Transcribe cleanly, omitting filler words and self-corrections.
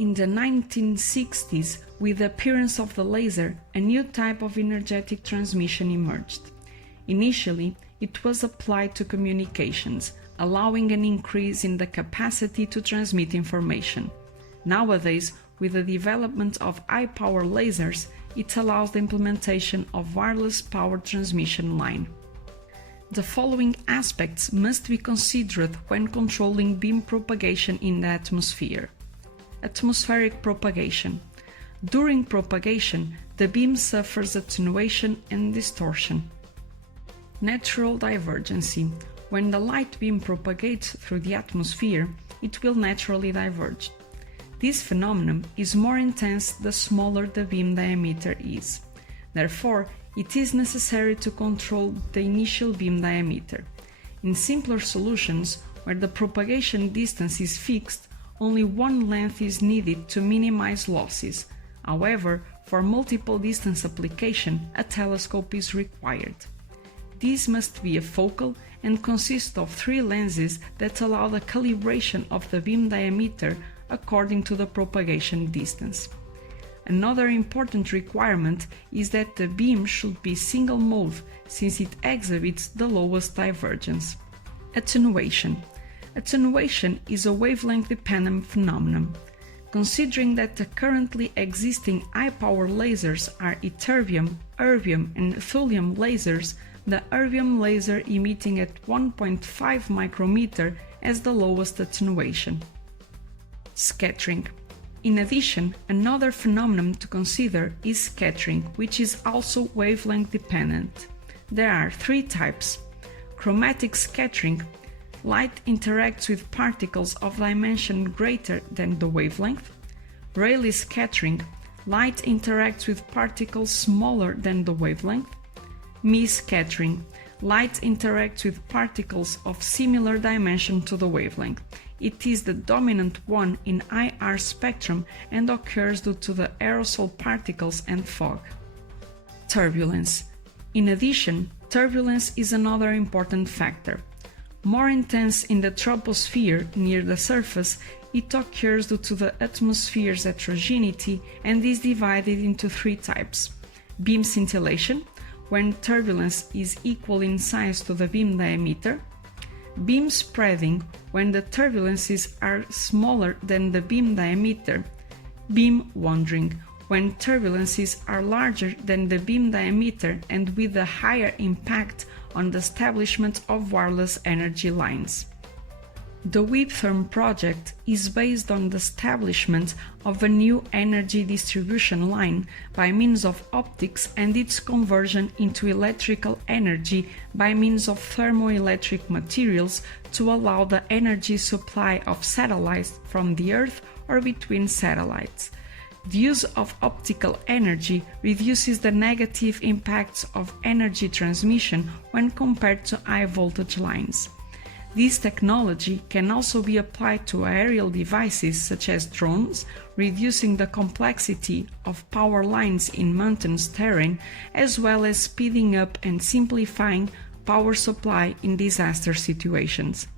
In the 1960s, with the appearance of the laser, a new type of energetic transmission emerged. Initially, it was applied to communications, allowing an increase in the capacity to transmit information. Nowadays, with the development of high-power lasers, it allows the implementation of wireless power transmission line. The following aspects must be considered when controlling beam propagation in the atmosphere. Atmospheric propagation. During propagation, the beam suffers attenuation and distortion. Natural divergency. When the light beam propagates through the atmosphere, it will naturally diverge. This phenomenon is more intense the smaller the beam diameter is. Therefore, it is necessary to control the initial beam diameter. In simpler solutions, where the propagation distance is fixed, only one length is needed to minimize losses. However, for multiple distance application, a telescope is required. This must be a focal and consist of 3 lenses that allow the calibration of the beam diameter according to the propagation distance. Another important requirement is that the beam should be single mode, since it exhibits the lowest divergence. Attenuation. Attenuation is a wavelength-dependent phenomenon. Considering that the currently existing high-power lasers are ytterbium, erbium and thulium lasers, the erbium laser emitting at 1.5 micrometer has the lowest attenuation. Scattering. In addition, another phenomenon to consider is scattering, which is also wavelength dependent. There are 3 types. Chromatic scattering. Light interacts with particles of dimension greater than the wavelength. Rayleigh scattering. Light interacts with particles smaller than the wavelength. Mie scattering. Light interacts with particles of similar dimension to the wavelength. It is the dominant one in IR spectrum and occurs due to the aerosol particles and fog. Turbulence. In addition, turbulence is another important factor. More intense in the troposphere near the surface, it occurs due to the atmosphere's heterogeneity and is divided into 3 types. Beam scintillation, when turbulence is equal in size to the beam diameter. Beam spreading, when the turbulences are smaller than the beam diameter. Beam wandering, when turbulences are larger than the beam diameter and with a higher impact on the establishment of wireless energy lines. The WiPTherm project is based on the establishment of a new energy distribution line by means of optics and its conversion into electrical energy by means of thermoelectric materials to allow the energy supply of satellites from the Earth or between satellites. The use of optical energy reduces the negative impacts of energy transmission when compared to high voltage lines. This technology can also be applied to aerial devices such as drones, reducing the complexity of power lines in mountainous terrain, as well as speeding up and simplifying power supply in disaster situations.